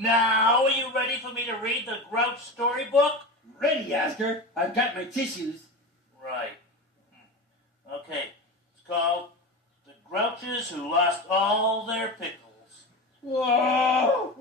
Now, are you ready for me to read the Grouch storybook? Ready, Oscar. I've got my tissues. Right. Okay. It's called The Grouches Who Lost All Their Pickles. Whoa!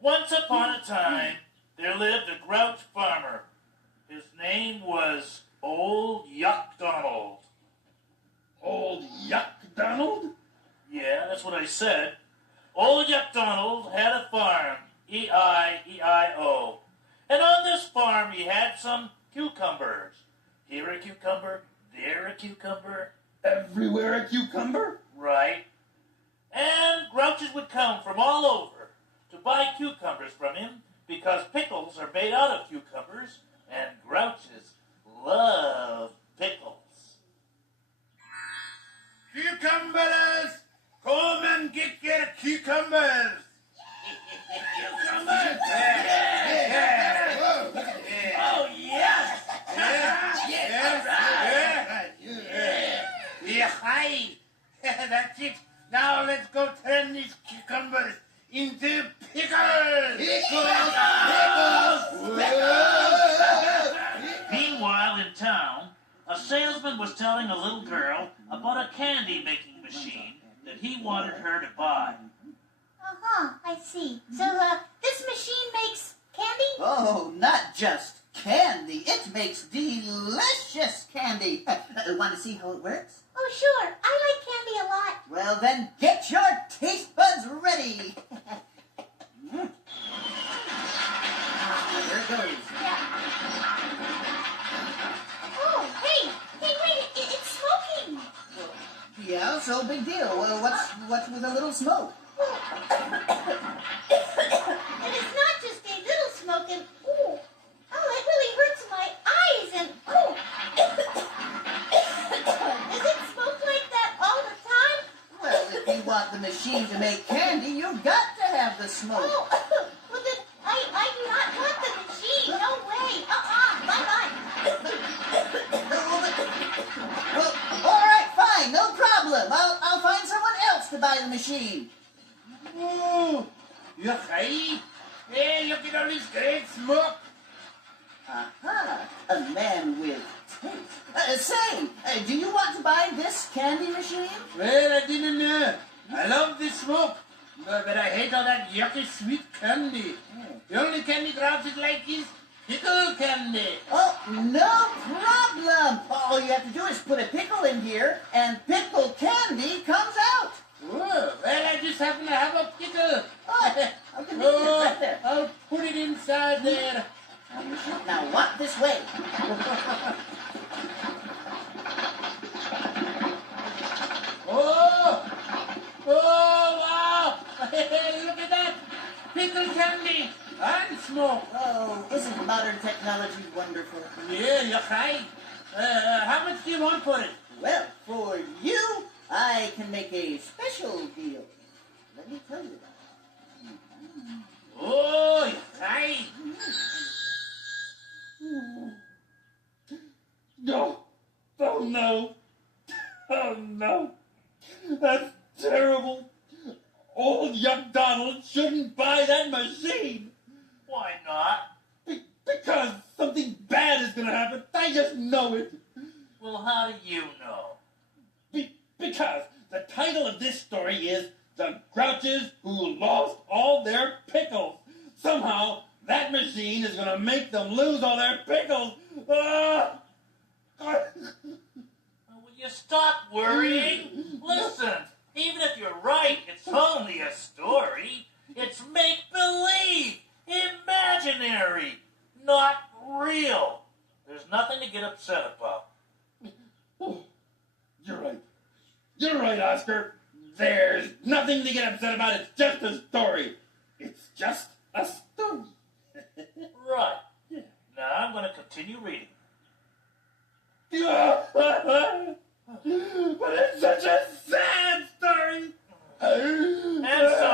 Once upon a time, there lived a grouch farmer. His name was Old Yuck Donald. Old Yuck Donald? Yeah, that's what I said. Old Yuck Donald had a farm, E-I-E-I-O. And on this farm he had some cucumbers. Here a cucumber, there a cucumber. Everywhere a cucumber? Right. And grouches would come from all over to buy cucumbers from him because pickles are made out of cucumbers and grouches love pickles. Cucumbers! Come and get your cucumbers! Cucumbers! Yeah. Oh, yes! Yeah, hi! That's it. Now let's go turn these cucumbers into pickles! Meanwhile, in town, a salesman was telling a little girl about a candy-making machine that he wanted her to buy. I see. So, this machine makes candy? Oh, not just candy. It makes delicious candy. Want to see how it works? Oh, sure. I like candy a lot. Well, then get your taste buds ready. There it goes. Yeah. Oh, hey, wait, it's smoking. Yeah, so big deal. What's with a little smoke? And it's not just a little smoke and, it really hurts my eyes and, Does it smoke like that all the time? Well, if you want the machine to make candy, you've got to have the smoke. Oh, well then, I do not want the machine. No way. Bye-bye. Well, all right, fine, no problem. I'll find someone else to buy the machine. Oh, you hi? Hey, look at all this great smoke. Aha, a man with taste. Do you want to buy this candy machine? Well, I didn't know. I love this smoke, but I hate all that yucky sweet candy. The only candy grouches like is pickle candy. Oh, no problem. All you have to do is put a pickle in here, and pickle candy comes out. Oh, well, I just happen to have a pickle. Oh, how convenient, right there. I'll put it inside there. Now walk this way. Oh, wow. Look at that. Pickle candy and smoke. Oh, isn't modern technology wonderful? Yeah, you're right. How much do you want for it? Well, for you, I can make a special deal. Let me tell you about it. Oh, you're right. No. Oh, no. Oh, no. That's terrible. Old Yuck Donald shouldn't buy that machine. Why not? Because something bad is going to happen. I just know it. Well, how do you know? Because the title of this story is The Grouches Who Lost All Their Pickles. Somehow, that machine is going to make them lose all their pickles. Ah! Will you stop worrying? Listen, even if you're right, it's only a story. It's make-believe, imaginary, not real. There's nothing to get upset about. Oh, you're right. You're right, Oscar. There's nothing to get upset about. It's just a story. It's just a story. Right. Now I'm going to continue reading. But it's such a sad story. And so,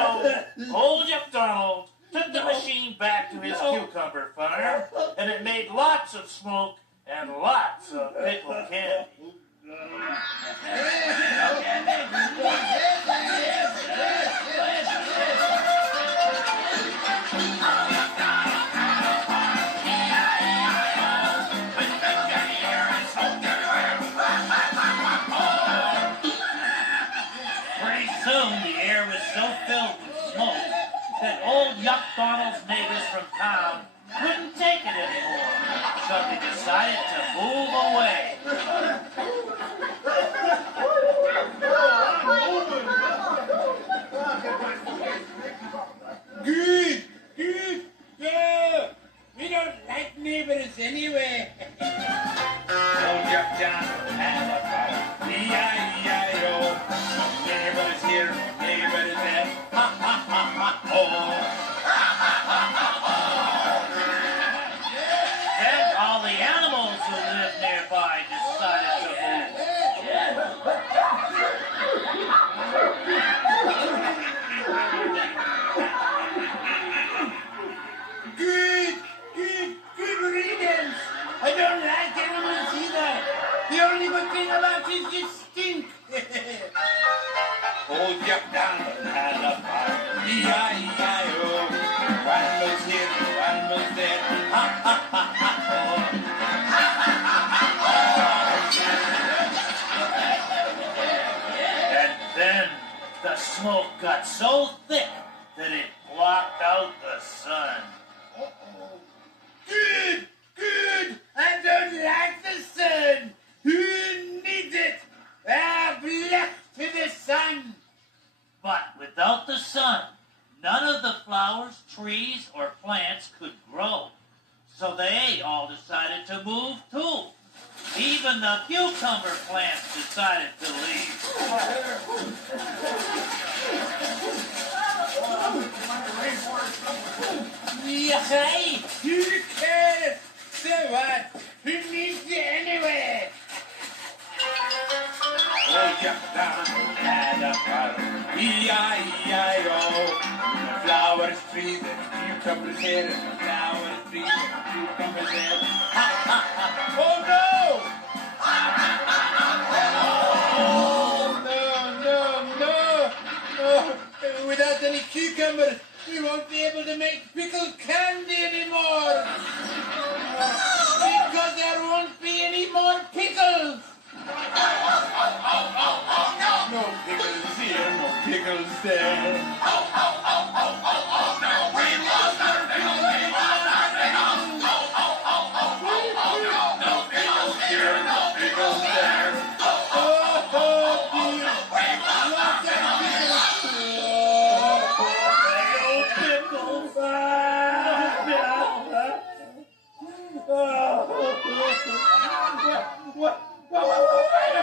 Old Yuck Donald took the machine back to his cucumber farm, and it made lots of smoke and lots of pickled candy. thing about is you stink. Hold your down and up. E-I-E-I-O. One was here, one was there. Ha ha ha ha And then the smoke got so thick that it blocked out the sun. Good, good. I don't like the sun. Who needs it? Ah, black to the sun. But without the sun, none of the flowers, trees, or plants could grow. So they all decided to move too. Even the cucumber plants decided to leave. Hey, who cares? So what? Who needs you anyway? Hold your down and up. E-I-E-I-O. Flowers, trees, and cucumbers here. Flowers, trees, and cucumbers here. Ha ha ha. Oh no! Oh, without any cucumbers, we won't be able to make pickled candy anymore. Because there won't be any more pickles. No pickles here, no pickles there. Wait a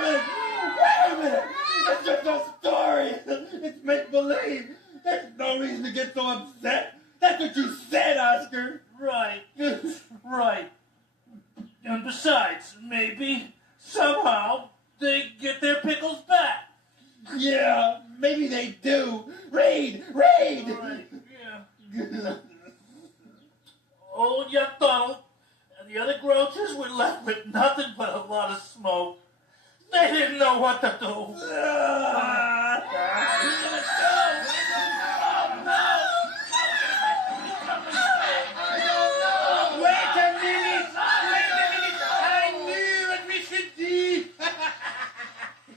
minute! It's just a story! It's make-believe! There's no reason to get so upset! That's what you said, Oscar! Right, right. And besides, maybe, somehow, they get their pickles back. Yeah, maybe they do! Read! Right, yeah. Old Yuck Donald and the other grouches were left with nothing but a lot of smoke. They didn't know what to do. Wait a minute! I knew what we should do!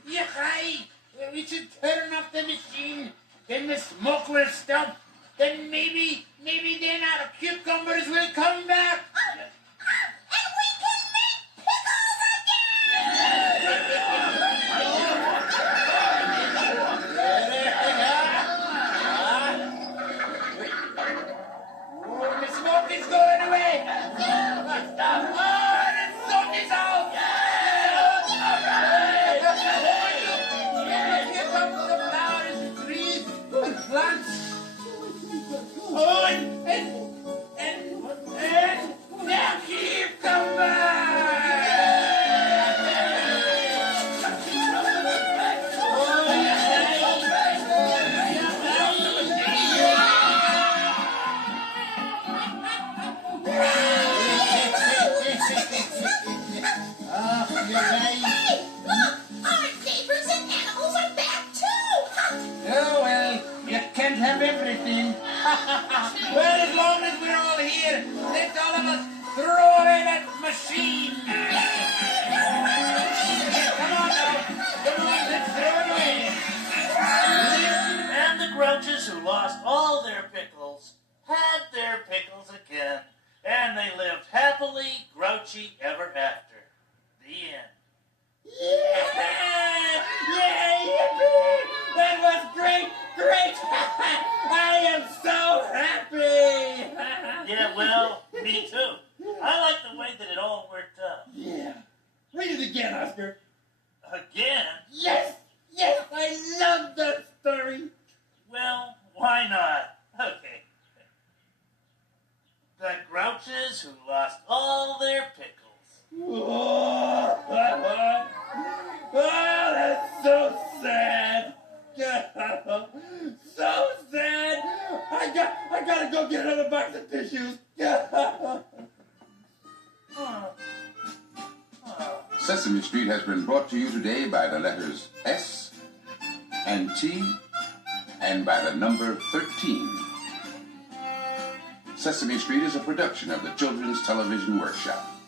Yeah, we should turn off the machine. Then the smoke will stop. Then maybe then our cucumbers will come back. And we can make pickles Oh, the smoke is going away. Oh, the sun is out. Here comes the flowers, trees, and plants. Oh, and now Hey, look! Our neighbors and animals are back too! Oh, well, you can't have everything. Well, as long as we're all here, let's all of us throw away that machine. Come on now. Come on, let's throw it away. And the grouches who lost all their pickles had their pickles again. And they lived happily, grouchy ever after. The end. Yeah! Yippee! That was great! I am so happy! Yeah, well, me too. I like the way that it all worked out. Yeah. Read it again, Oscar. Again? Yes! I love that story! Well, why not? Okay. The grouches who lost all their pickles. Oh, that's so sad! So sad! I gotta go get another box of tissues! Sesame Street has been brought to you today by the letters S and T and by the number 13. Sesame Street is a production of the Children's Television Workshop.